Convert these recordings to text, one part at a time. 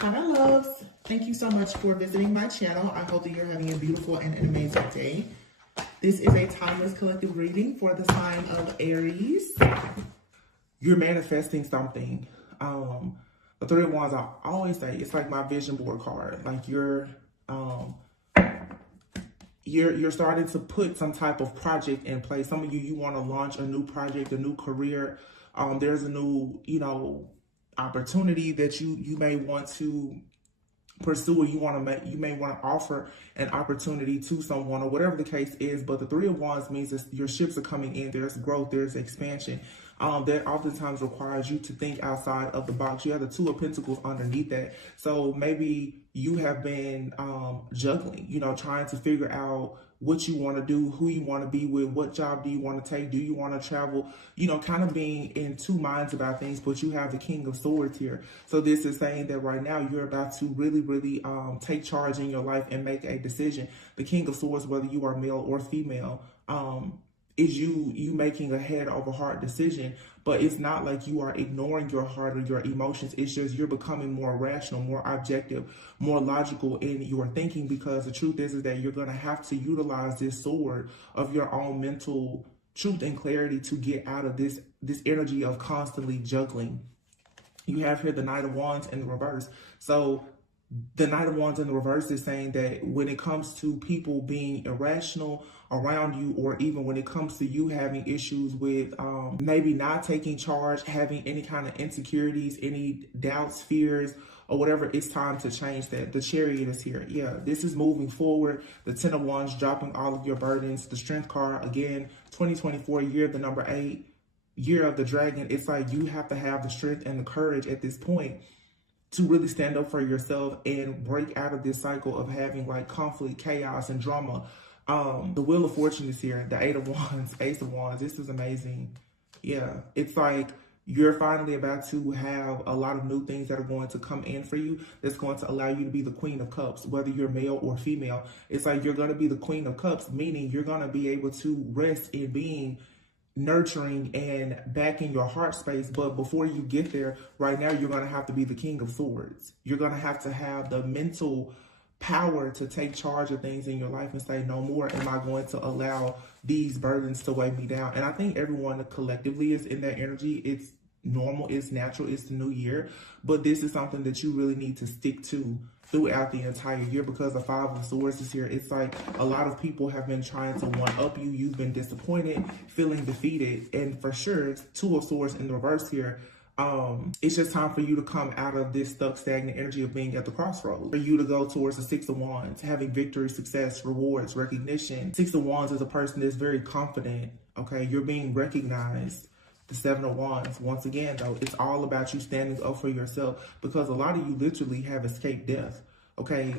Hi, my loves. Thank you so much for visiting my channel. I hope that you're having a beautiful and an amazing day. This is a timeless collective reading for the sign of Aries. You're manifesting something. The Three of Wands, I always say, it's like my vision board card. Like you're starting to put some type of project in place. Some of you want to launch a new project, a new career. There's a new, opportunity that you may want to pursue, or you may want to offer an opportunity to someone, or whatever the case is. But the Three of Wands means that your ships are coming in. There's growth, there's expansion. That oftentimes requires you to think outside of the box. You have the Two of Pentacles underneath that. So maybe you have been juggling, trying to figure out what you want to do, who you want to be with, what job do you want to take, do you want to travel, kind of being in two minds about things. But you have the King of Swords here. So this is saying that right now you're about to really take charge in your life and make a decision. The King of Swords, whether you are male or female, is you making a head over heart decision. But it's not like you are ignoring your heart or your emotions. It's just you're becoming more rational, more objective, more logical in your thinking, because the truth is that you're going to have to utilize this sword of your own mental truth and clarity to get out of this energy of constantly juggling. You have here the Knight of Wands in the reverse. So the Knight of Wands in the reverse is saying that when it comes to people being irrational around you, or even when it comes to you having issues with maybe not taking charge, having any kind of insecurities, any doubts, fears, or whatever, it's time to change that. The Chariot is here. Yeah, this is moving forward. The Ten of Wands, dropping all of your burdens. The Strength card, again, 2024, year of the number 8, year of the dragon. It's like you have to have the strength and the courage at this point to really stand up for yourself and break out of this cycle of having like conflict, chaos, and drama. The Wheel of Fortune is here. The Eight of Wands, Ace of Wands. This is amazing. Yeah, it's like you're finally about to have a lot of new things that are going to come in for you. That's going to allow you to be the Queen of Cups, whether you're male or female. It's like you're going to be the Queen of Cups, meaning you're going to be able to rest in being nurturing and back in your heart space. But before you get there, right now, you're going to have to be the King of Swords. You're going to have the mental power to take charge of things in your life and say, no more am I going to allow these burdens to weigh me down. And I think everyone collectively is in that energy. It's normal, it's natural, it's the new year. But this is something that you really need to stick to throughout the entire year, because the Five of Swords is here. It's like a lot of people have been trying to one-up you. You've been disappointed, feeling defeated. And for sure, Two of Swords in the reverse here. It's just time for you to come out of this stuck, stagnant energy of being at the crossroads. For you to go towards the Six of Wands, having victory, success, rewards, recognition. Six of Wands is a person that's very confident, okay? You're being recognized. The Seven of Wands, once again, though, it's all about you standing up for yourself, because a lot of you literally have escaped death, okay?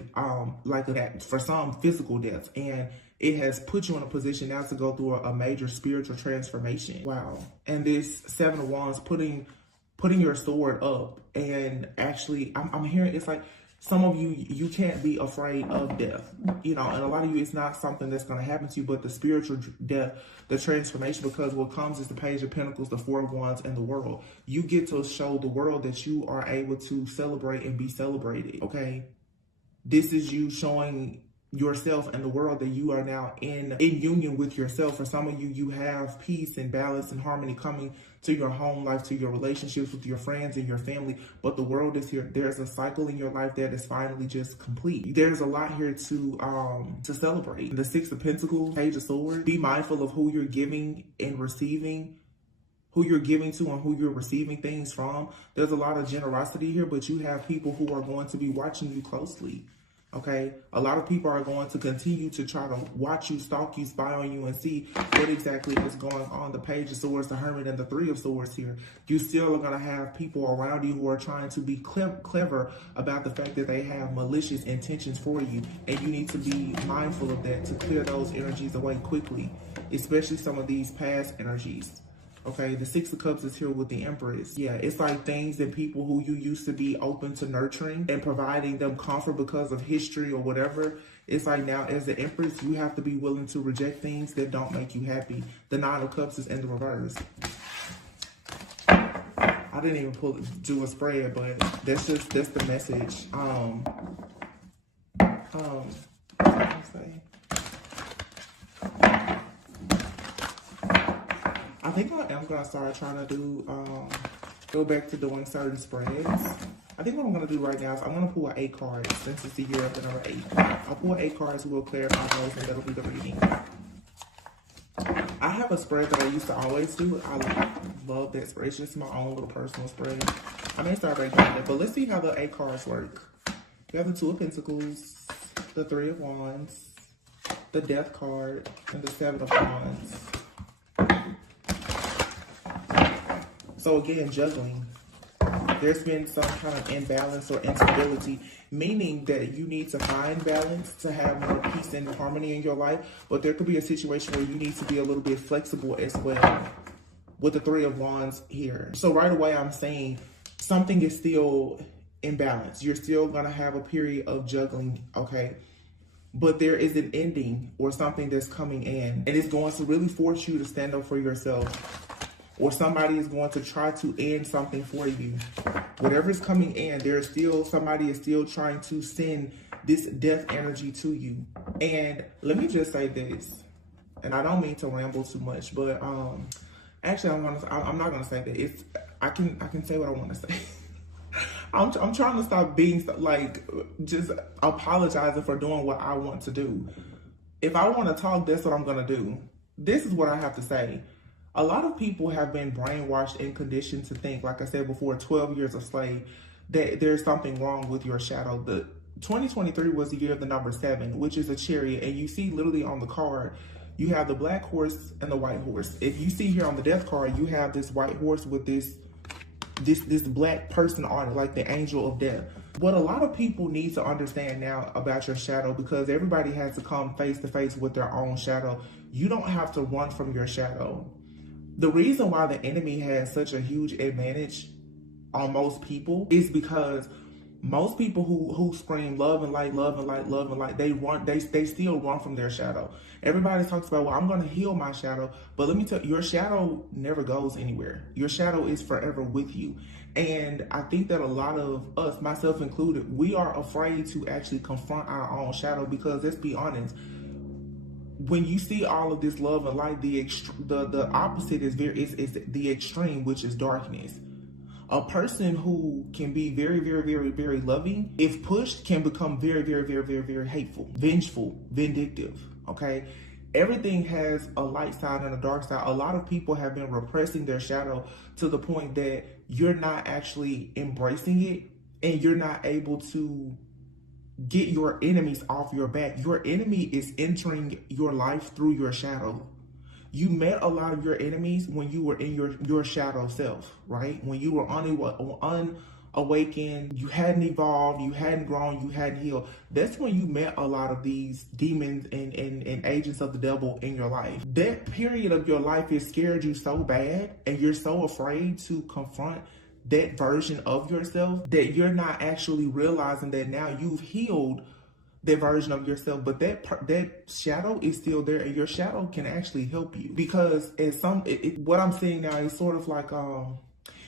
Like that, for some, physical death. And it has put you in a position now to go through a major spiritual transformation. Wow. And this Seven of Wands, putting your sword up, and actually, I'm hearing, it's like some of you can't be afraid of death, and a lot of you, it's not something that's going to happen to you, but the spiritual death, the transformation, because what comes is the Page of Pentacles, the Four of Wands, and the World. You get to show the world that you are able to celebrate and be celebrated, okay? This is you showing yourself and the world that you are now in union with yourself. For some of you, you have peace and balance and harmony coming to your home life, to your relationships with your friends and your family. But the world is here. There's a cycle in your life that is finally just complete. There's a lot here to celebrate. The Six of Pentacles, Page of Swords. Be mindful of who you're giving and receiving, who you're giving to and who you're receiving things from. There's a lot of generosity here, but you have people who are going to be watching you closely. Okay, a lot of people are going to continue to try to watch you, stalk you, spy on you, and see what exactly is going on. The Page of Swords, the Hermit, and the Three of Swords here. You still are going to have people around you who are trying to be clever about the fact that they have malicious intentions for you. And you need to be mindful of that to clear those energies away quickly, especially some of these past energies. Okay, the Six of Cups is here with the Empress. Yeah, it's like things that people who you used to be open to nurturing and providing them comfort because of history or whatever. It's like now, as the Empress, you have to be willing to reject things that don't make you happy. The Nine of Cups is in the reverse. I didn't even do a spread, but that's the message. I think I am gonna start trying to do go back to doing certain spreads. I think what I'm gonna do right now is I'm gonna pull 8 cards since it's the year of the number 8. I'll pull 8 cards, we'll clarify those, and that'll be the reading. I have a spread that I used to always do. I love that spread. It's just my own little personal spread. I may start breaking it, but let's see how the 8 cards work. We have the 2 of Pentacles, the 3 of Wands, the Death card, and the 7 of Wands. So again, juggling. There's been some kind of imbalance or instability, meaning that you need to find balance to have more peace and harmony in your life. But there could be a situation where you need to be a little bit flexible as well with the 3 of Wands here. So right away, I'm saying something is still in balance. You're still going to have a period of juggling, okay? But there is an ending or something that's coming in, and it's going to really force you to stand up for yourself. Or somebody is going to try to end something for you. Whatever is coming in, somebody is still trying to send this death energy to you. And let me just say this, and I don't mean to ramble too much, but actually I'm not gonna say that. I can say what I want to say. I'm trying to stop being like just apologizing for doing what I want to do. If I want to talk, that's what I'm gonna do. This is what I have to say. A lot of people have been brainwashed and conditioned to think, like I said before, 12 years a slave, that there's something wrong with your shadow. The 2023 was the year of the number 7, which is a chariot. And you see literally on the card, you have the black horse and the white horse. If you see here on the death card, you have this white horse with this black person on it, like the angel of death. What a lot of people need to understand now about your shadow, because everybody has to come face to face with their own shadow. You don't have to run from your shadow. The reason why the enemy has such a huge advantage on most people is because most people who scream love and light, love and light, love and light, they still run from their shadow. Everybody talks about, well, I'm going to heal my shadow. But let me tell you, your shadow never goes anywhere. Your shadow is forever with you. And I think that a lot of us, myself included, we are afraid to actually confront our own shadow, because let's be honest, when you see all of this love and light, the opposite is the extreme, which is darkness. A person who can be very, very, very, very loving, if pushed, can become very, very, very, very, very hateful, vengeful, vindictive, okay? Everything has a light side and a dark side. A lot of people have been repressing their shadow to the point that you're not actually embracing it, and you're not able to get your enemies off your back. Your enemy is entering your life through your shadow. You met a lot of your enemies when you were in your shadow self, right? When you were unawakened, you hadn't evolved, you hadn't grown, you hadn't healed. That's when you met a lot of these demons and agents of the devil in your life. That period of your life has scared you so bad, and you're so afraid to confront that version of yourself that you're not actually realizing that now you've healed that version of yourself, but that shadow is still there, and your shadow can actually help you. Because what I'm seeing now is sort of like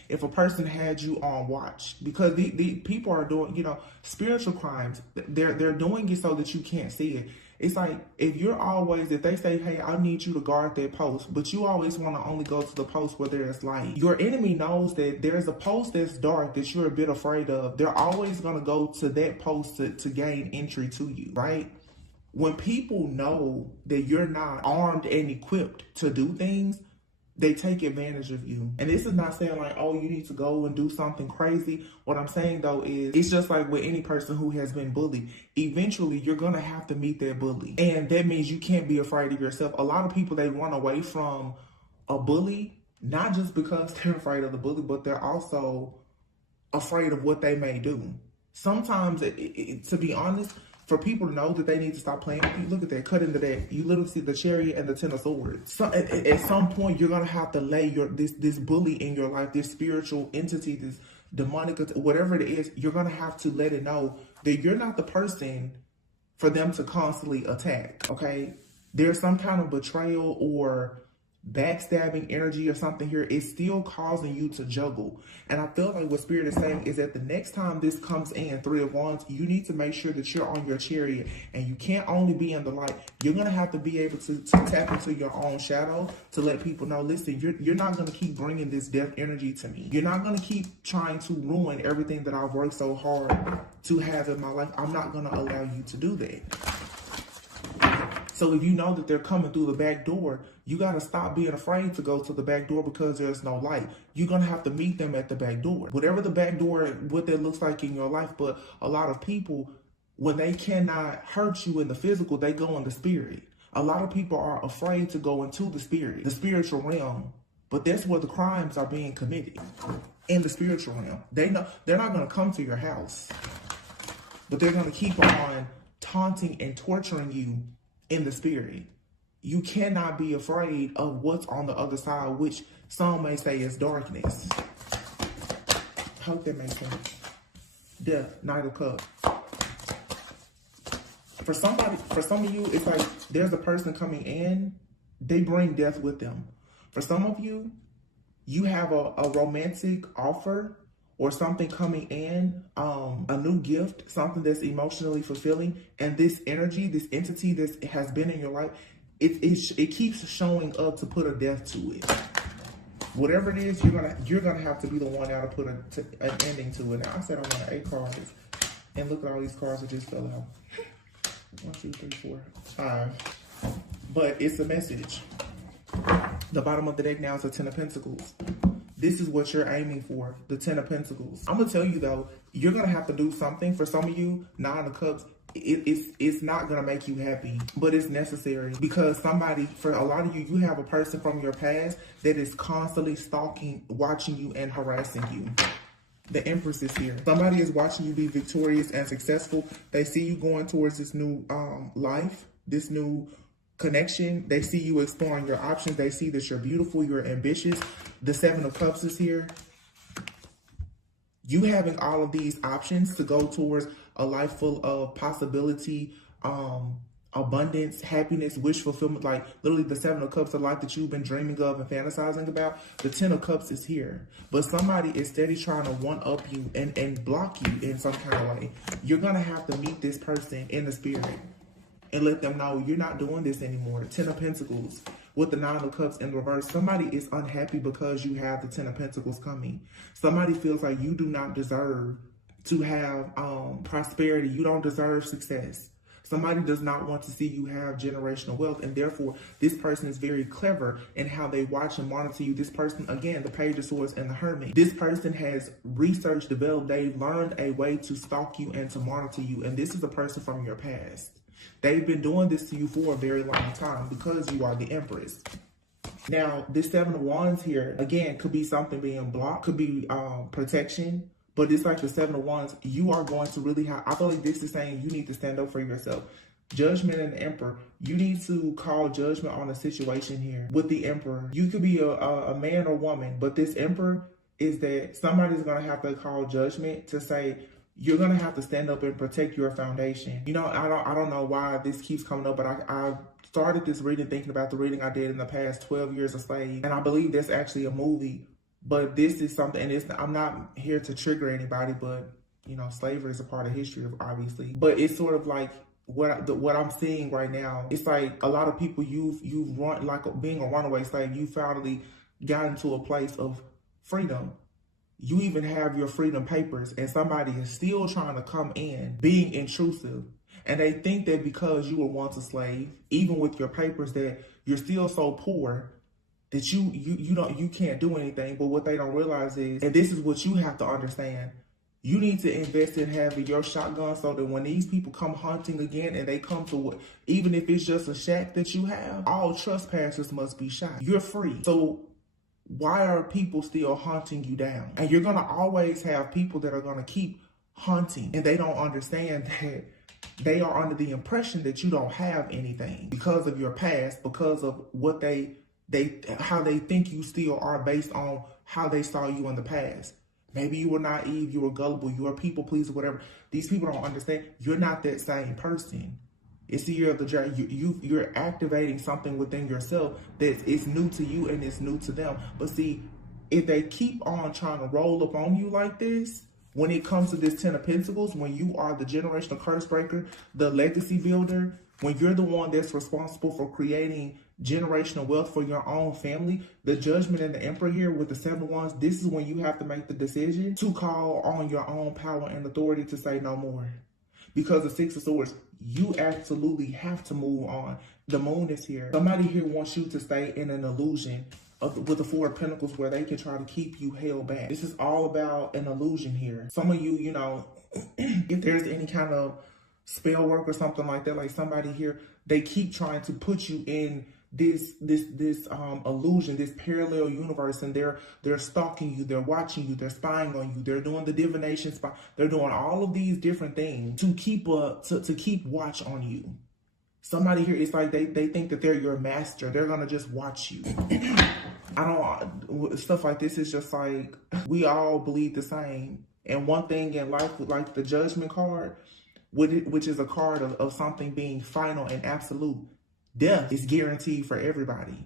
if a person had you on watch, because the people are doing, spiritual crimes. They're doing it so that you can't see it. It's like if they say, hey, I need you to guard that post, but you always want to only go to the post where there's light. Your enemy knows that there's a post that's dark that you're a bit afraid of. They're always going to go to that post to gain entry to you, right? When people know that you're not armed and equipped to do things, they take advantage of you. And this is not saying like, oh, you need to go and do something crazy. What I'm saying though is, it's just like with any person who has been bullied. Eventually, you're going to have to meet that bully. And that means you can't be afraid of yourself. A lot of people, they run away from a bully, not just because they're afraid of the bully, but they're also afraid of what they may do. Sometimes, to be honest, for people to know that they need to stop playing with you, look at that, cut into that. You literally see the chariot and the 10 of swords. So at some point, you're going to have to lay this bully in your life, this spiritual entity, this demonic, whatever it is, you're going to have to let it know that you're not the person for them to constantly attack, okay? There's some kind of betrayal or backstabbing energy or something here, it's still causing you to juggle. And I feel like what Spirit is saying is that the next time this comes in, 3 of Wands, you need to make sure that you're on your chariot, and you can't only be in the light. You're going to have to be able to tap into your own shadow to let people know, listen, you're not going to keep bringing this death energy to me. You're not going to keep trying to ruin everything that I've worked so hard to have in my life. I'm not going to allow you to do that. So if you know that they're coming through the back door, you got to stop being afraid to go to the back door because there's no light. You're going to have to meet them at the back door. Whatever the back door, what that looks like in your life. But a lot of people, when they cannot hurt you in the physical, they go in the spirit. A lot of people are afraid to go into the spirit, the spiritual realm. But that's where the crimes are being committed, in the spiritual realm. They know they're not going to come to your house, but they're going to keep on taunting and torturing you in the spirit. You cannot be afraid of what's on the other side, which some may say is darkness. Hope that makes sense. Death, Knight of Cups. For some of you, it's like there's a person coming in, they bring death with them. For some of you, you have a romantic offer or something coming in, a new gift, something that's emotionally fulfilling, and this energy, this entity that has been in your life, it keeps showing up to put a death to it. Whatever it is, you're gonna have to be the one now to put an ending to it. Now, I said I want 8 cards, and look at all these cards that just fell out. 1, 2, 3, 4, 5. But it's a message. The bottom of the deck now is the 10 of Pentacles. This is what you're aiming for, the 10 of Pentacles. I'm going to tell you, though, you're going to have to do something. For some of you, 9 of Cups, it's not going to make you happy, but it's necessary. Because somebody, for a lot of you, you have a person from your past that is constantly stalking, watching you, and harassing you. The Empress is here. Somebody is watching you be victorious and successful. They see you going towards this new life, this new connection. They see you exploring your options. They see that you're beautiful, you're ambitious. The 7 of Cups is here. You having all of these options to go towards a life full of possibility, abundance, happiness, wish fulfillment. Like literally the 7 of Cups, the life that you've been dreaming of and fantasizing about. The 10 of Cups is here. But somebody is steady trying to one-up you and block you in some kind of way. You're going to have to meet this person in the spirit and let them know you're not doing this anymore. 10 of Pentacles with the 9 of Cups in reverse. Somebody is unhappy because you have the 10 of Pentacles coming. Somebody feels like you do not deserve to have prosperity. You don't deserve success. Somebody does not want to see you have generational wealth, and therefore this person is very clever in how they watch and monitor you. This person, again, the Page of Swords and the Hermit. This person has researched, developed, they've learned a way to stalk you and to monitor you, and this is a person from your past. They've been doing this to you for a very long time because you are the Empress. Now, this 7 of Wands here, again, could be something being blocked, could be protection, but it's like the 7 of Wands, you are going to really have, I feel like this is saying you need to stand up for yourself. Judgment and the Emperor, you need to call judgment on the situation here with the Emperor. You could be a man or woman, but this Emperor is that somebody's going to have to call judgment to say, you're going to have to stand up and protect your foundation. You know, I don't know why this keeps coming up, but I started this reading thinking about the reading I did in the past 12 Years a Slave. And I believe that's actually a movie, but this is something, and I'm not here to trigger anybody, but, you know, slavery is a part of history, obviously. But it's sort of like what I'm seeing right now. It's like a lot of people you've run, like being a runaway slave, you finally got into a place of freedom. You even have your freedom papers, and somebody is still trying to come in, being intrusive. And they think that because you were once a slave, even with your papers, that you're still so poor that you can't do anything. But what they don't realize is, and this is what you have to understand, you need to invest in having your shotgun so that when these people come hunting again and they come to what, even if it's just a shack that you have, all trespassers must be shot. You're free. So why are people still hunting you down? And you're going to always have people that are going to keep hunting, and they don't understand that they are under the impression that you don't have anything because of your past, because of what how they think you still are based on how they saw you in the past. Maybe you were naive, you were gullible, you were people pleaser, whatever. These people don't understand you're not that same person. It's the year of the dragon. You're activating something within yourself that is new to you and it's new to them. But see, if they keep on trying to roll up on you like this, when it comes to this 10 of Pentacles, when you are the generational curse breaker, the legacy builder, when you're the one that's responsible for creating generational wealth for your own family, the Judgment and the Emperor here with the 7 of Wands, this is when you have to make the decision to call on your own power and authority to say no more. Because the 6 of Swords, you absolutely have to move on. The Moon is here. Somebody here wants you to stay in an illusion with the 4 of Pentacles where they can try to keep you held back. This is all about an illusion here. Some of you, you know, if there's any kind of spell work or something like that, like somebody here, they keep trying to put you in this illusion, this parallel universe, and they're stalking you, they're watching you, they're spying on you, they're doing the divination they're doing all of these different things to keep watch on you. Somebody here, it's like they think that they're your master. They're gonna just watch you. Stuff like this is just like, we all believe the same. And one thing in life, like the Judgment card, which is a card of something being final and absolute, death is guaranteed for everybody.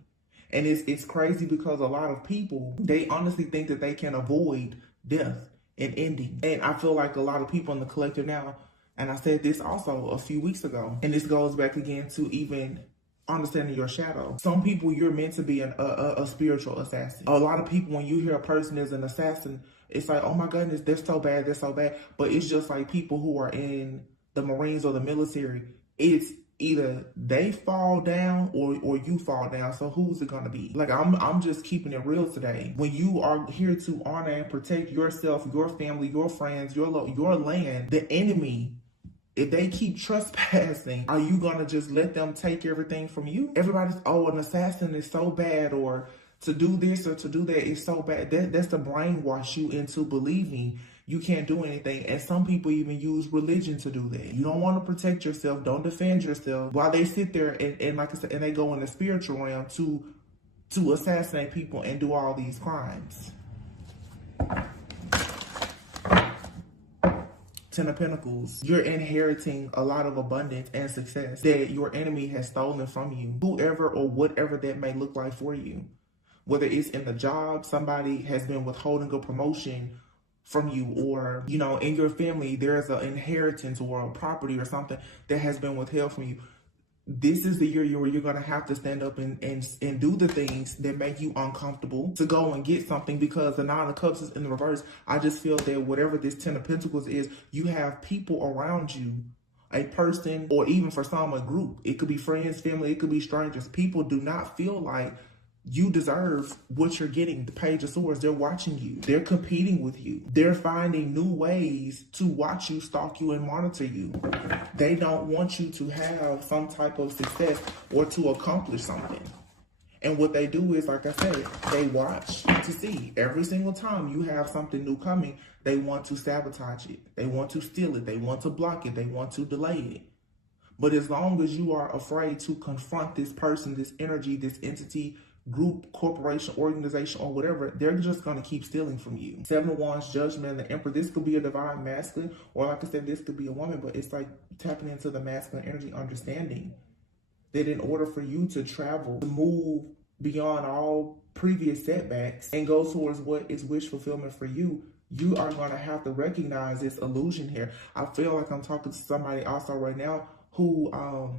And it's crazy because a lot of people, they honestly think that they can avoid death and ending. And I feel like a lot of people in the collective now, and I said this also a few weeks ago, and this goes back again to even understanding your shadow. Some people, you're meant to be a spiritual assassin. A lot of people, when you hear a person is an assassin, it's like, oh my goodness, they're so bad, they're so bad. But it's just like people who are in the Marines or the military, it's either they fall down or you fall down. So who's it gonna be? Like, I'm just keeping it real today. When you are here to honor and protect yourself, your family, your friends, your land, the enemy, if they keep trespassing, are you gonna just let them take everything from you? Everybody's, oh, an assassin is so bad, or to do this or to do that is so bad. That's to brainwash you into believing you can't do anything. And some people even use religion to do that. You don't want to protect yourself, don't defend yourself, while they sit there and like I said, and they go in the spiritual realm to assassinate people and do all these crimes. 10 of Pentacles, you're inheriting a lot of abundance and success that your enemy has stolen from you, whoever or whatever that may look like for you. Whether it's in the job, somebody has been withholding a promotion from you, or, you know, in your family, there's an inheritance or a property or something that has been withheld from you. This is the year where you're going to have to stand up and do the things that make you uncomfortable to go and get something, because the 9 of Cups is in the reverse. I just feel that whatever this 10 of Pentacles is, you have people around you, a person, or even for some, a group. It could be friends, family, it could be strangers. People do not feel like you deserve what you're getting. The Page of Swords, they're watching you. They're competing with you. They're finding new ways to watch you, stalk you, and monitor you. They don't want you to have some type of success or to accomplish something. And what they do is, like I said, they watch to see. Every single time you have something new coming, they want to sabotage it. They want to steal it. They want to block it. They want to delay it. But as long as you are afraid to confront this person, this energy, this entity, group, corporation, organization, or whatever, they're just going to keep stealing from you. 7 of Wands, Judgment, and the Emperor. This could be a divine masculine, or like I said, this could be a woman, but it's like tapping into the masculine energy, understanding that in order for you to travel, to move beyond all previous setbacks and go towards what is wish fulfillment for you, you are going to have to recognize this illusion here. I feel like I'm talking to somebody also right now who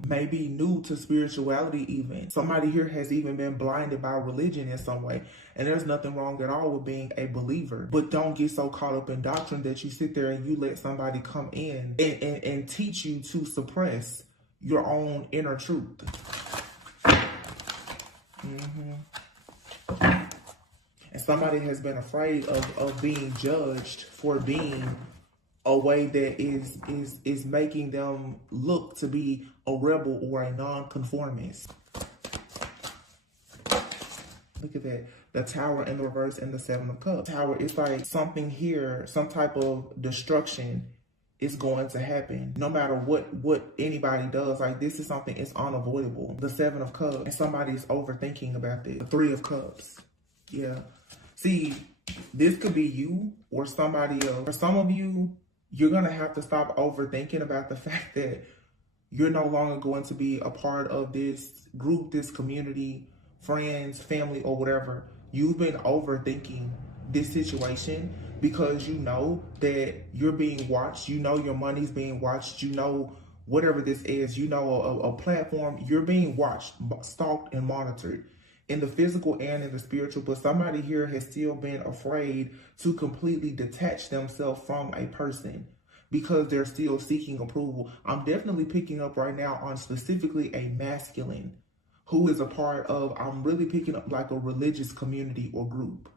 may be new to spirituality even. Somebody here has even been blinded by religion in some way. And there's nothing wrong at all with being a believer. But don't get so caught up in doctrine that you sit there and you let somebody come in and teach you to suppress your own inner truth. And somebody has been afraid of being judged for being a way that is making them look to be a rebel or a non-conformist. Look at that. The Tower in the reverse and the 7 of Cups. Tower is like something here, some type of destruction is going to happen. No matter what anybody does, like this is something, it's unavoidable. The 7 of Cups, and somebody's overthinking about this. The 3 of Cups. Yeah. See, this could be you or somebody else. For some of you, you're going to have to stop overthinking about the fact that You're no longer going to be a part of this group, this community, friends, family, or whatever. You've been overthinking this situation because you know that you're being watched. You know your money's being watched. You know whatever this is. You know a platform. You're being watched, stalked, and monitored in the physical and in the spiritual. But somebody here has still been afraid to completely detach themselves from a person, because they're still seeking approval. I'm definitely picking up right now on specifically a masculine who is a part of, I'm really picking up like a religious community or group.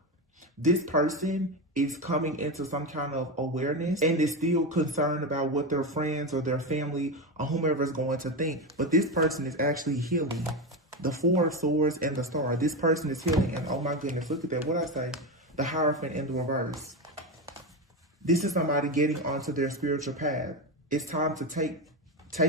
This person is coming into some kind of awareness and is still concerned about what their friends or their family or whomever is going to think. But this person is actually healing. The Four of Swords and the Star. This person is healing. And oh my goodness, look at that. What I say? The Hierophant in the reverse. This is somebody getting onto their spiritual path. It's time to take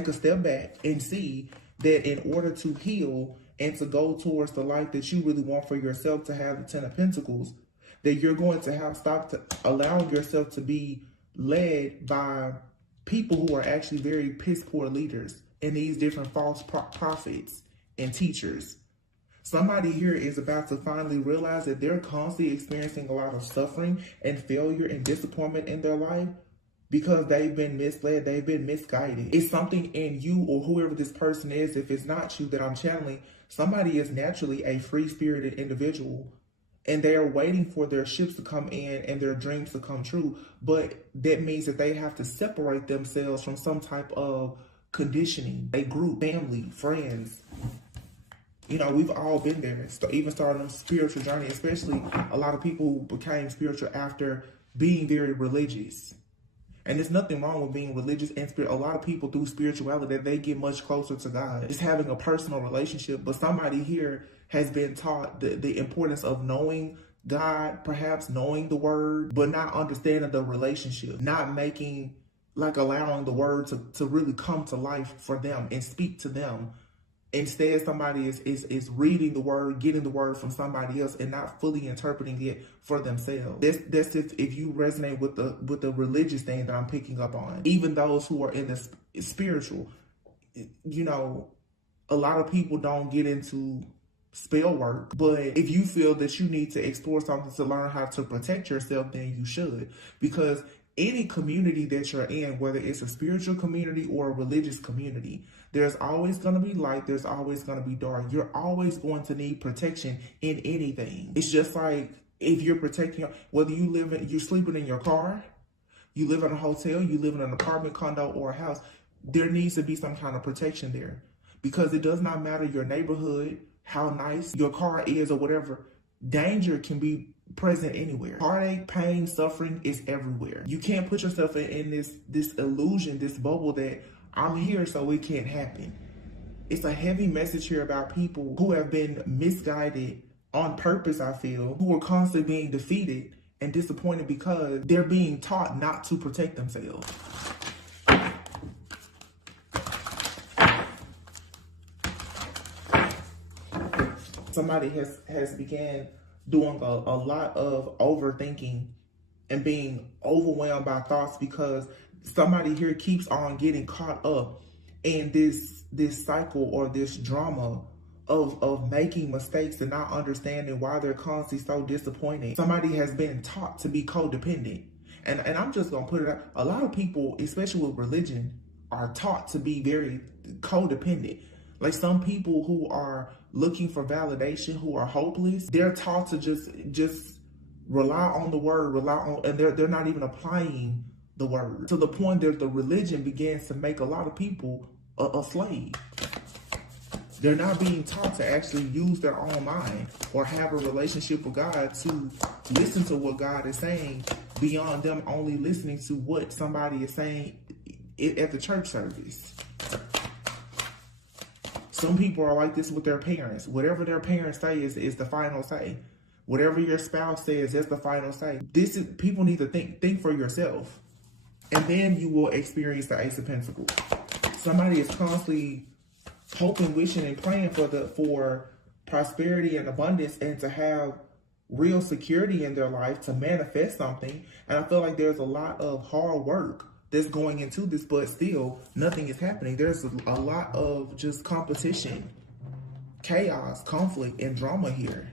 a step back and see that in order to heal and to go towards the life that you really want for yourself, to have the Ten of Pentacles, that you're going to have stop allowing yourself to be led by people who are actually very piss poor leaders and these different false prophets and teachers. Somebody here is about to finally realize that they're constantly experiencing a lot of suffering and failure and disappointment in their life because they've been misled, they've been misguided. It's something in you or whoever this person is, if it's not you that I'm channeling, somebody is naturally a free-spirited individual and they are waiting for their ships to come in and their dreams to come true. But that means that they have to separate themselves from some type of conditioning, a group, family, friends. You know, we've all been there, even starting a spiritual journey, especially a lot of people who became spiritual after being very religious. And there's nothing wrong with being religious and spirit. A lot of people through spirituality, they get much closer to God, just having a personal relationship. But somebody here has been taught the importance of knowing God, perhaps knowing the word, but not understanding the relationship, not making, like allowing the word to really come to life for them and speak to them. Instead, somebody is reading the word, getting the word from somebody else and not fully interpreting it for themselves. That's if you resonate with the religious thing that I'm picking up on. Even those who are in the spiritual, you know, a lot of people don't get into spell work, but if you feel that you need to explore something to learn how to protect yourself, then you should. Because any community that you're in, whether it's a spiritual community or a religious community, there's always going to be light, there's always going to be dark. You're always going to need protection in anything. It's just like if you're protecting, whether you're sleeping in your car, you live in a hotel, you live in an apartment, condo, or a house, there needs to be some kind of protection there. Because it does not matter your neighborhood, how nice your car is or whatever, danger can be present anywhere. Heartache, pain, suffering is everywhere. You can't put yourself in this illusion, this bubble that I'm here so it can't happen. It's a heavy message here about people who have been misguided on purpose, I feel, who are constantly being defeated and disappointed because they're being taught not to protect themselves. Somebody has began doing a lot of overthinking and being overwhelmed by thoughts because somebody here keeps on getting caught up in this cycle or this drama of making mistakes and not understanding why they're constantly so disappointed. Somebody has been taught to be codependent. And I'm just going to put it out. A lot of people, especially with religion, are taught to be very codependent. Like some people who are looking for validation, who are hopeless, they're taught to just rely on the word, and they're not even applying the word, to the point that the religion begins to make a lot of people a slave. They're not being taught to actually use their own mind or have a relationship with God, to listen to what God is saying beyond them only listening to what somebody is saying at the church service. Some people are like this with their parents. Whatever their parents say is the final say. Whatever your spouse says, that's the final say. People need to think for yourself. And then you will experience the Ace of Pentacles. Somebody is constantly hoping, wishing, and praying for prosperity and abundance and to have real security in their life, to manifest something. And I feel like there's a lot of hard work that's going into this, but still nothing is happening. There's a lot of just competition, chaos, conflict, and drama here.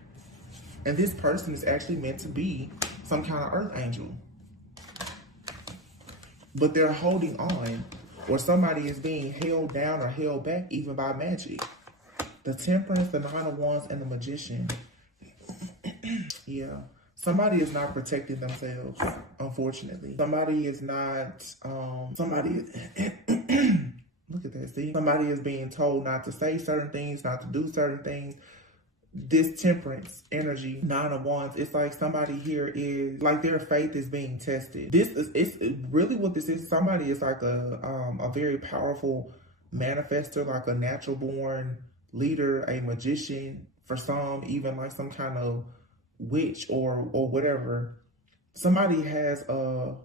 And this person is actually meant to be some kind of earth angel. But they're holding on, or somebody is being held down or held back even by magic. The Temperance, the Nine of Wands, and the Magician. Yeah. Somebody is not protecting themselves, unfortunately. Somebody is not, look at that, see? Somebody is being told not to say certain things, not to do certain things. This Temperance energy, Nine of Wands, it's like somebody here is, like their faith is being tested. It's really what this is. Somebody is like a very powerful manifester, like a natural born leader, a magician, for some, even like some kind of witch or whatever. Somebody has a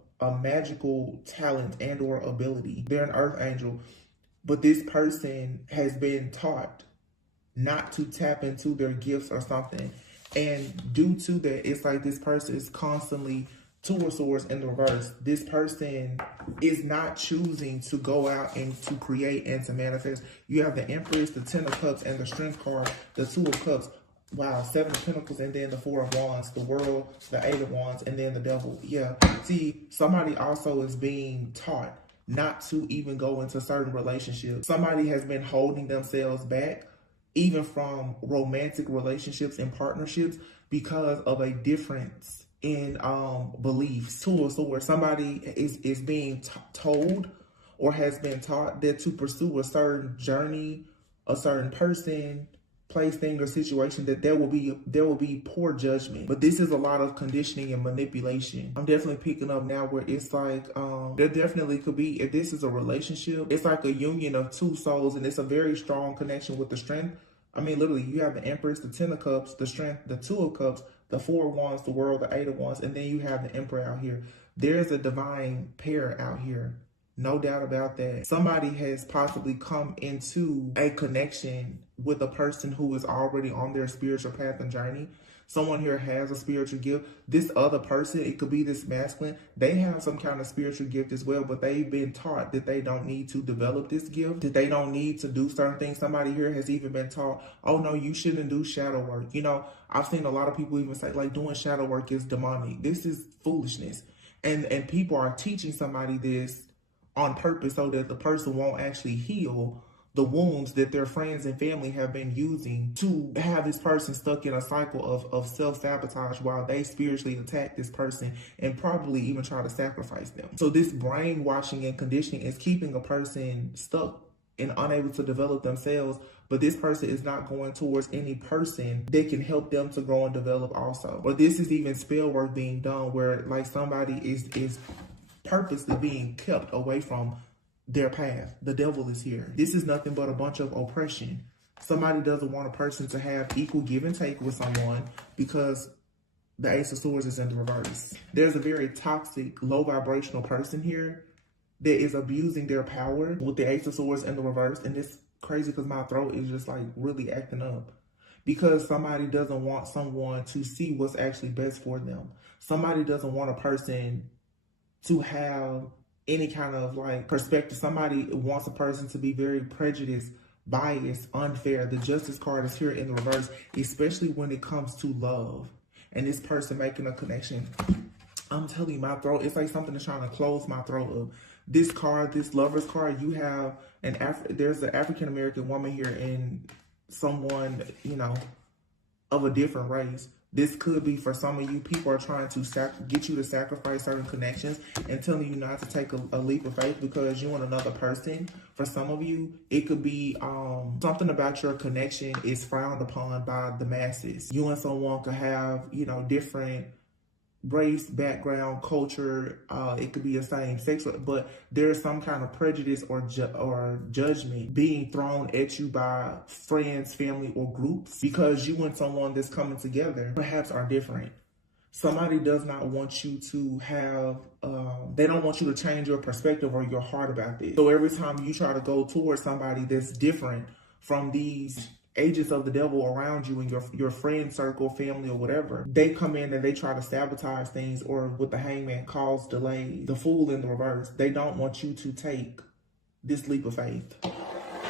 magical talent and or ability. They're an earth angel, but this person has been taught not to tap into their gifts or something. And due to that, it's like this person is constantly Two of Swords in the reverse. This person is not choosing to go out and to create and to manifest. You have the Empress, the Ten of Cups, and the Strength card, the Two of Cups. Wow, Seven of Pentacles, and then the Four of Wands, the World, the Eight of Wands, and then the Devil. Yeah, see, somebody also is being taught not to even go into certain relationships. Somebody has been holding themselves back, even from romantic relationships and partnerships, because of a difference in beliefs. Two of Swords, somebody is being told or has been taught that to pursue a certain journey, a certain person, place, thing, or situation, that there will be poor judgment. But this is a lot of conditioning and manipulation. I'm definitely picking up now where it's like there definitely could be, if this is a relationship, it's like a union of two souls, and it's a very strong connection with the Strength. I mean, literally, you have the Empress, the Ten of Cups, the Strength, the Two of Cups, the Four of Wands, the World, the Eight of Wands, and then you have the Emperor out here. There's a divine pair out here. No doubt about that. Somebody has possibly come into a connection with a person who is already on their spiritual path and journey. Someone here has a spiritual gift. This other person, it could be this masculine, they have some kind of spiritual gift as well, but they've been taught that they don't need to develop this gift, that they don't need to do certain things. Somebody here has even been taught, oh no, you shouldn't do shadow work. You know, I've seen a lot of people even say like doing shadow work is demonic. This is foolishness. And people are teaching somebody this on purpose so that the person won't actually heal the wounds that their friends and family have been using to have this person stuck in a cycle of self-sabotage while they spiritually attack this person and probably even try to sacrifice them. So this brainwashing and conditioning is keeping a person stuck and unable to develop themselves, but this person is not going towards any person that can help them to grow and develop also. Or this is even spell work being done where like somebody is purposely being kept away from their path. The devil is here. This is nothing but a bunch of oppression. Somebody doesn't want a person to have equal give and take with someone because the Ace of Swords is in the reverse. There's a very toxic, low vibrational person here that is abusing their power with the Ace of Swords in the reverse. And it's crazy because my throat is just like really acting up because somebody doesn't want someone to see what's actually best for them. Somebody doesn't want a person to have any kind of like perspective. Somebody wants a person to be very prejudiced, biased, unfair. The Justice card is here in the reverse, especially when it comes to love. And this person making a connection. I'm telling you, my throat, it's like something is trying to close my throat up. This card, this Lover's card, you have there's an African-American woman here and someone, you know, of a different race. This could be for some of you, people are trying to get you to sacrifice certain connections and telling you not to take a leap of faith because you want another person. For some of you, it could be something about your connection is frowned upon by the masses. You and someone could have, you know, different race, background, culture. It could be the same sex, but there's some kind of prejudice or judgment being thrown at you by friends, family, or groups because you and someone that's coming together perhaps are different. Somebody does not want you to have, they don't want you to change your perspective or your heart about this. So every time you try to go towards somebody that's different from these agents of the devil around you and your friend circle, family, or whatever. They come in and they try to sabotage things, or with the hangman, cause delays. The fool in the reverse. They don't want you to take this leap of faith.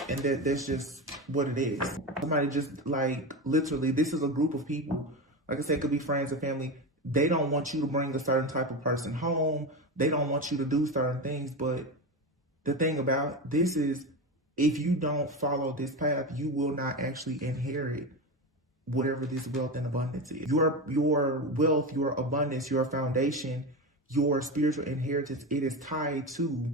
And that's just what it is. Somebody just, like, literally, this is a group of people. Like I said, it could be friends and family. They don't want you to bring a certain type of person home. They don't want you to do certain things. But the thing about this is, if you don't follow this path, you will not actually inherit whatever this wealth and abundance is. Your wealth, your abundance, your foundation, your spiritual inheritance, it is tied to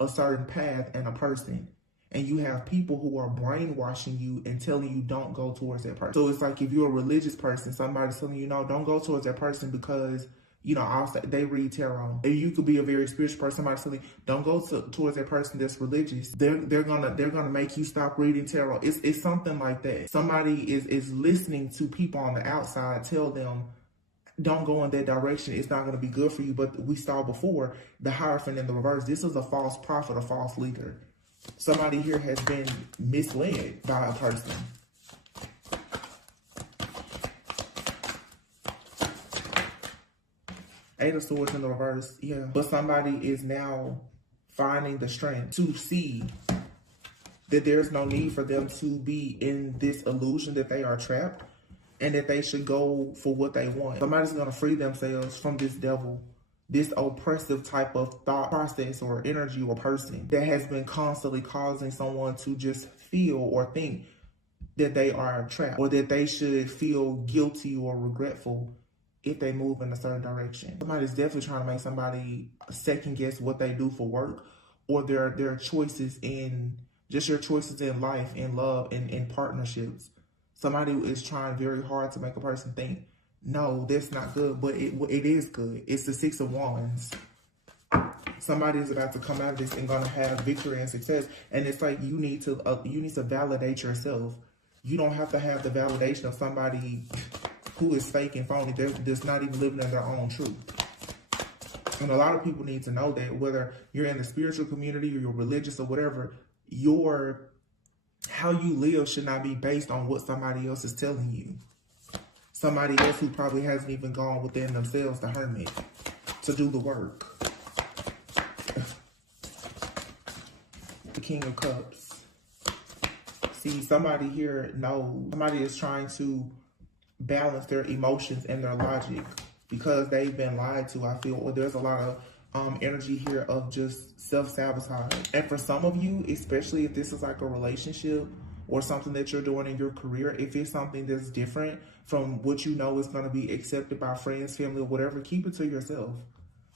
a certain path and a person. And you have people who are brainwashing you and telling you don't go towards that person. So it's like, if you're a religious person, somebody's telling you, no, don't go towards that person because, you know, they read tarot. And you could be a very spiritual person. Somebody's telling you, don't go towards that person that's religious. They're gonna make you stop reading tarot. It's something like that. Somebody is listening to people on the outside tell them, don't go in that direction. It's not going to be good for you. But we saw before, the Hierophant in the reverse. This is a false prophet, a false leader. Somebody here has been misled by a person. Eight of Swords in the reverse, yeah. But somebody is now finding the strength to see that there's no need for them to be in this illusion that they are trapped and that they should go for what they want. Somebody's going to free themselves from this devil, this oppressive type of thought process or energy or person that has been constantly causing someone to just feel or think that they are trapped, or that they should feel guilty or regretful if they move in a certain direction. Somebody's definitely trying to make somebody second guess what they do for work, or their choices in, just your choices in life, in love, and in partnerships. Somebody is trying very hard to make a person think, no, that's not good, but it is good. It's the Six of Wands. Somebody is about to come out of this and gonna have victory and success. And it's like, you need to validate yourself. You don't have to have the validation of somebody who is fake and phony. They're not even living in their own truth. And a lot of people need to know that, whether you're in the spiritual community or you're religious or whatever, how you live should not be based on what somebody else is telling you. Somebody else who probably hasn't even gone within themselves, the hermit, to do the work. The King of Cups. See, somebody here knows. Somebody is trying to balance their emotions and their logic because they've been lied to, I feel. Or there's a lot of energy here of just self-sabotage. And for some of you, especially if this is like a relationship or something that you're doing in your career, if it's something that's different from what you know is going to be accepted by friends, family, or whatever, keep it to yourself.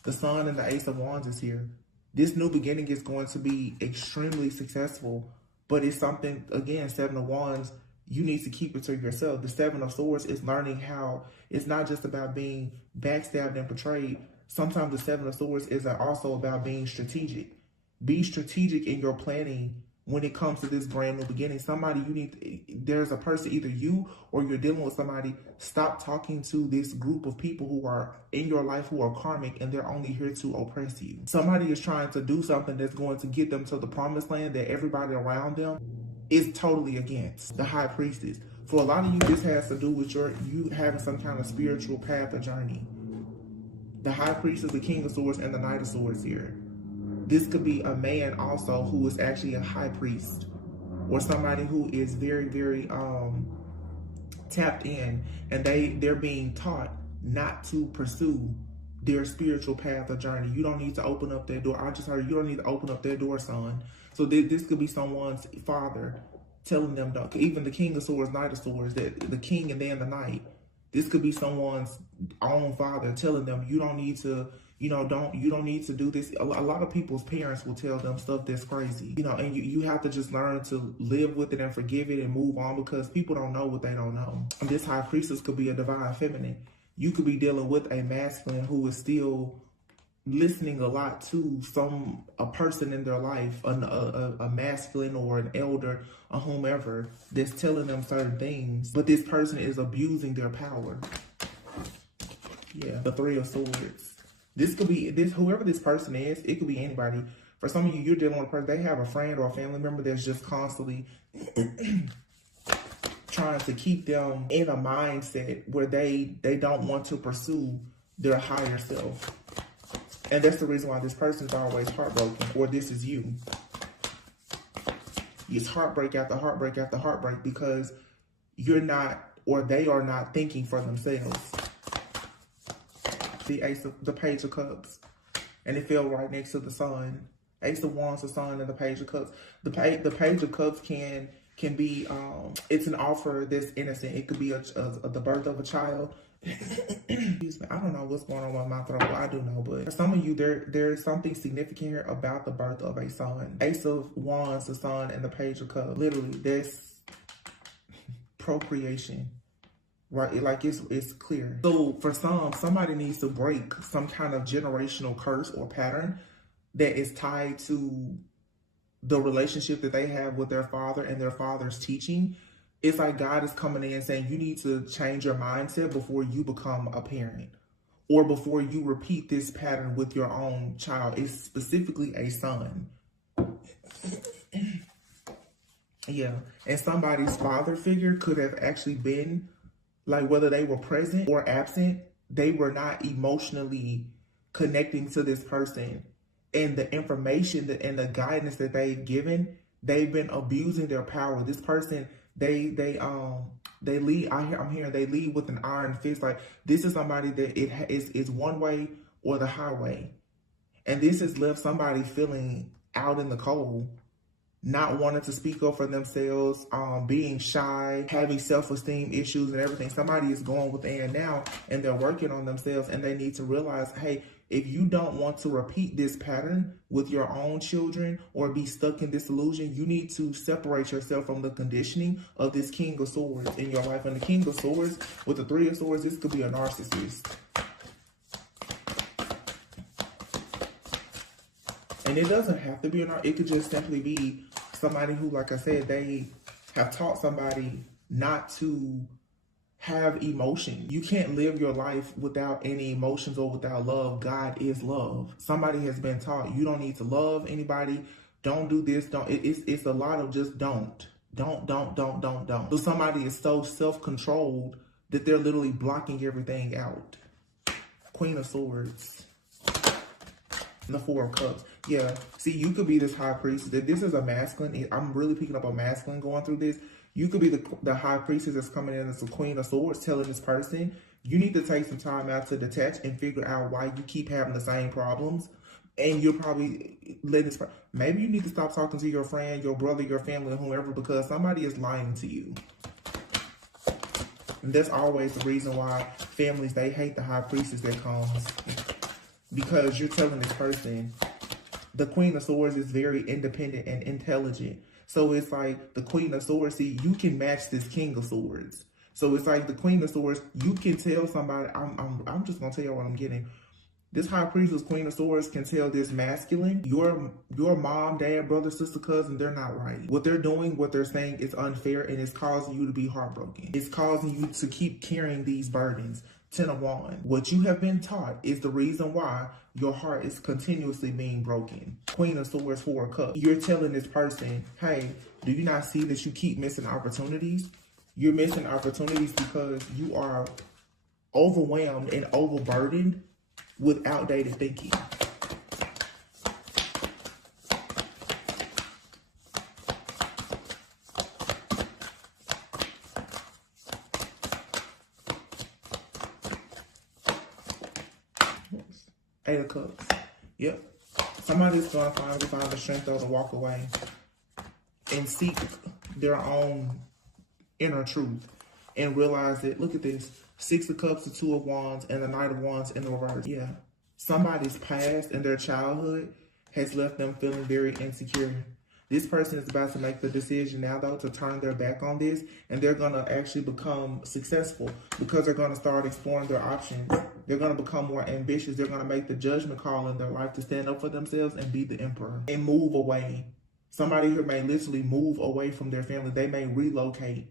The Sun and the Ace of Wands is here. This new beginning is going to be extremely successful, but it's something, again, Seven of Wands, you need to keep it to yourself. The Seven of Swords is learning how it's not just about being backstabbed and betrayed. Sometimes the Seven of Swords is also about being strategic. Be strategic in your planning when it comes to this brand new beginning. There's a person, either you or you're dealing with somebody, stop talking to this group of people who are in your life who are karmic and they're only here to oppress you. Somebody is trying to do something that's going to get them to the promised land that everybody around them is totally against. The High Priestess. For a lot of you, this has to do with you having some kind of spiritual path or journey. The High Priestess, the King of Swords, and the Knight of Swords here. This could be a man also who is actually a high priest, or somebody who is very, very tapped in, and they're being taught not to pursue their spiritual path or journey. You don't need to open up that door. I just heard you don't need to open up that door, son. So this could be someone's father telling them, don't. Even the King of Swords, Knight of Swords, that the king and then the knight. This could be someone's own father telling them, you don't need to, you don't need to do this. A lot of people's parents will tell them stuff that's crazy, and you have to just learn to live with it and forgive it and move on, because people don't know what they don't know. And this High Priestess could be a divine feminine. You could be dealing with a masculine who is still listening a lot to a person in their life, a masculine or an elder or whomever that's telling them certain things, but this person is abusing their power. Yeah, the Three of Swords. This could be whoever this person is. It could be anybody. For some of you, you're dealing with a person, they have a friend or a family member that's just constantly trying to keep them in a mindset where they don't want to pursue their higher self. And that's the reason why this person's always heartbroken, or this is you. It's heartbreak after heartbreak after heartbreak because you're not, or they are not thinking for themselves. The Page of Cups, and it fell right next to the Sun. Ace of Wands, the Sun, and the Page of Cups. The Page of Cups can be, it's an offer that's innocent. It could be the birth of a child. Excuse me, I don't know what's going on with my throat. Well, I do know, but for some of you, there's something significant here about the birth of a son. Ace of Wands, the Sun, and the Page of Cups. Literally, there's procreation, right? Like it's clear. So for somebody needs to break some kind of generational curse or pattern that is tied to the relationship that they have with their father and their father's teaching. It's like God is coming in saying you need to change your mindset before you become a parent, or before you repeat this pattern with your own child. It's specifically a son. Yeah. And somebody's father figure could have actually been, like, whether they were present or absent, they were not emotionally connecting to this person. And the information and the guidance that they've given, they've been abusing their power. This person, they lead. I'm hearing they lead with an iron fist. Like, this is somebody that is one way or the highway, and this has left somebody feeling out in the cold, not wanting to speak up for themselves, being shy, having self-esteem issues and everything. Somebody is going within now, and they're working on themselves, and they need to realize, hey, if you don't want to repeat this pattern with your own children or be stuck in this illusion, you need to separate yourself from the conditioning of this King of Swords in your life. And the King of Swords, with the Three of Swords, this could be a narcissist. And it doesn't have to be it could just simply be somebody who, like I said, they have taught somebody not to have emotion. You can't live your life without any emotions or without love. God is love. Somebody has been taught you don't need to love anybody. Don't do this. Don't. It's a lot of just don't. So somebody is so self-controlled that they're literally blocking everything out. Queen of Swords. The Four of Cups. Yeah. See, you could be this high priest. This is a masculine. I'm really picking up a masculine going through this. You could be the high priestess that's coming in as the Queen of Swords, telling this person, you need to take some time out to detach and figure out why you keep having the same problems. And you're probably letting this, maybe you need to stop talking to your friend, your brother, your family, whoever, because somebody is lying to you. And that's always the reason why families, they hate the high priestess that comes. Because you're telling this person, the Queen of Swords is very independent and intelligent. So it's like the Queen of Swords, see, you can match this King of Swords. So it's like the Queen of Swords, you can tell somebody, I'm just going to tell you what I'm getting. This high priestess, Queen of Swords, can tell this masculine, your mom, dad, brother, sister, cousin, they're not right. What they're doing, what they're saying is unfair, and it's causing you to be heartbroken. It's causing you to keep carrying these burdens. Ten of Wands. What you have been taught is the reason why your heart is continuously being broken. Queen of Swords, Four of Cups. You're telling this person, hey, do you not see that you keep missing opportunities? You're missing opportunities because you are overwhelmed and overburdened with outdated thinking. Eight of Cups. Yep. Somebody's going to find the strength though to walk away and seek their own inner truth and realize that, look at this, Six of Cups, the Two of Wands, and the Knight of Wands in the reverse. Yeah. Somebody's past and their childhood has left them feeling very insecure. This person is about to make the decision now, though, to turn their back on this, and they're going to actually become successful because they're going to start exploring their options. They're going to become more ambitious. They're going to make the judgment call in their life to stand up for themselves and be the emperor and move away. Somebody here may literally move away from their family. They may relocate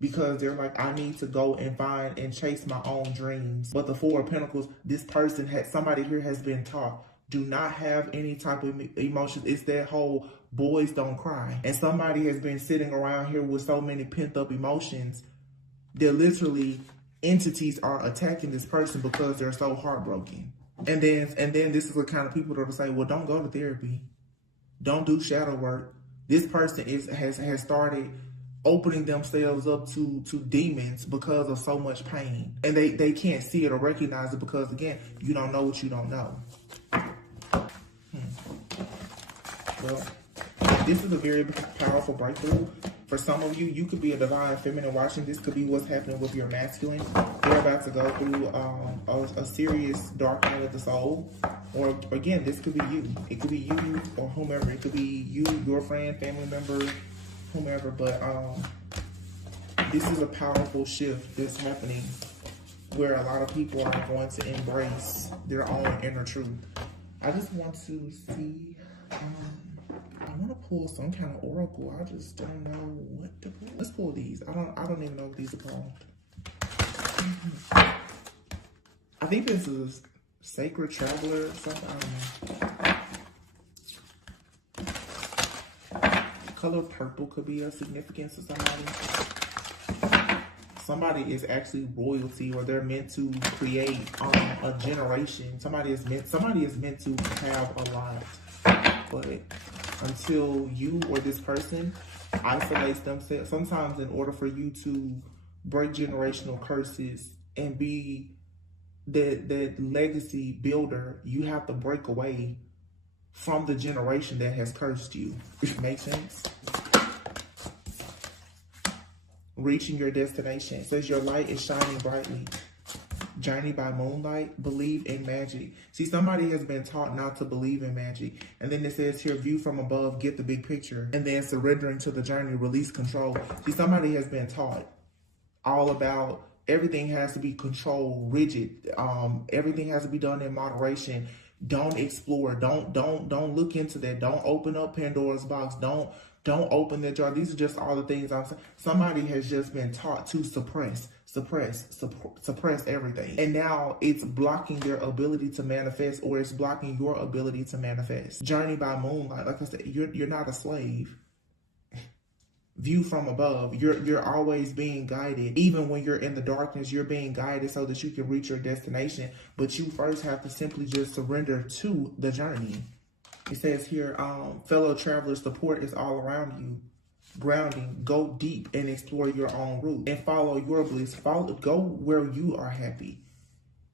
because they're like, I need to go and find and chase my own dreams. But the Four of Pentacles, this person somebody here has been taught, do not have any type of emotions. It's that whole boys don't cry. And somebody has been sitting around here with so many pent up emotions that literally entities are attacking this person because they're so heartbroken. And then this is the kind of people that will say, well, don't go to therapy. Don't do shadow work. This person has started opening themselves up to demons because of so much pain. And they can't see it or recognize it because, again, you don't know what you don't know. Well, this is a very powerful breakthrough. For some of you, you could be a divine feminine watching. This could be what's happening with your masculine. They're about to go through a serious dark night of the soul. Or, again, this could be you. It could be you or whomever. It could be you, your friend, family member, whomever. But this is a powerful shift that's happening where a lot of people are going to embrace their own inner truth. I just want to see... I want to pull some kind of oracle. I just don't know what to pull. Let's pull these. I don't even know what these are called. I think this is Sacred Traveler or something. I don't know. Color purple could be a significance to somebody. Somebody is actually royalty, or they're meant to create a generation. Somebody is meant to have a lot. But until you or this person isolates themselves, sometimes in order for you to break generational curses and be that legacy builder, you have to break away from the generation that has cursed you. Make sense? Reaching your destination. It says your light is shining brightly. Journey by moonlight, believe in magic. See, somebody has been taught not to believe in magic. And then it says here, view from above, get the big picture. And then surrendering to the journey, release control. See, somebody has been taught all about everything has to be controlled, rigid. Everything has to be done in moderation. Don't explore. Don't look into that. Don't open up Pandora's box. Don't open the jar. These are just all the things I'm saying. Somebody has just been taught to suppress everything. And now it's blocking their ability to manifest, or it's blocking your ability to manifest. Journey by moonlight. Like I said, you're not a slave. View from above. You're always being guided. Even when you're in the darkness, you're being guided so that you can reach your destination. But you first have to simply just surrender to the journey. It says here, fellow travelers, support is all around you. Grounding, go deep and explore your own route and follow your bliss. Go where you are happy.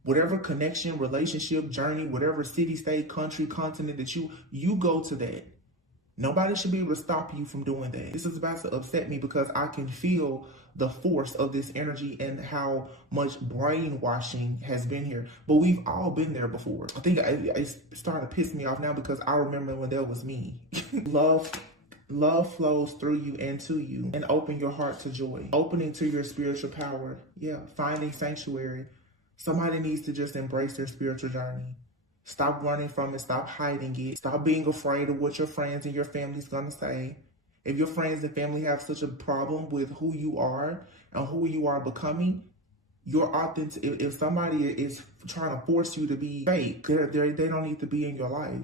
Whatever connection, relationship, journey, whatever city, state, country, continent that you go to that. Nobody should be able to stop you from doing that. This is about to upset me because I can feel the force of this energy and how much brainwashing has been here. But we've all been there before. I think it's starting to piss me off now because I remember when that was me. Love flows through you and to you, and open your heart to joy. Opening to your spiritual power. Yeah, finding sanctuary. Somebody needs to just embrace their spiritual journey. Stop running from it. Stop hiding it. Stop being afraid of what your friends and your family is going to say. If your friends and family have such a problem with who you are and who you are becoming, your authentic. If somebody is trying to force you to be fake, they don't need to be in your life.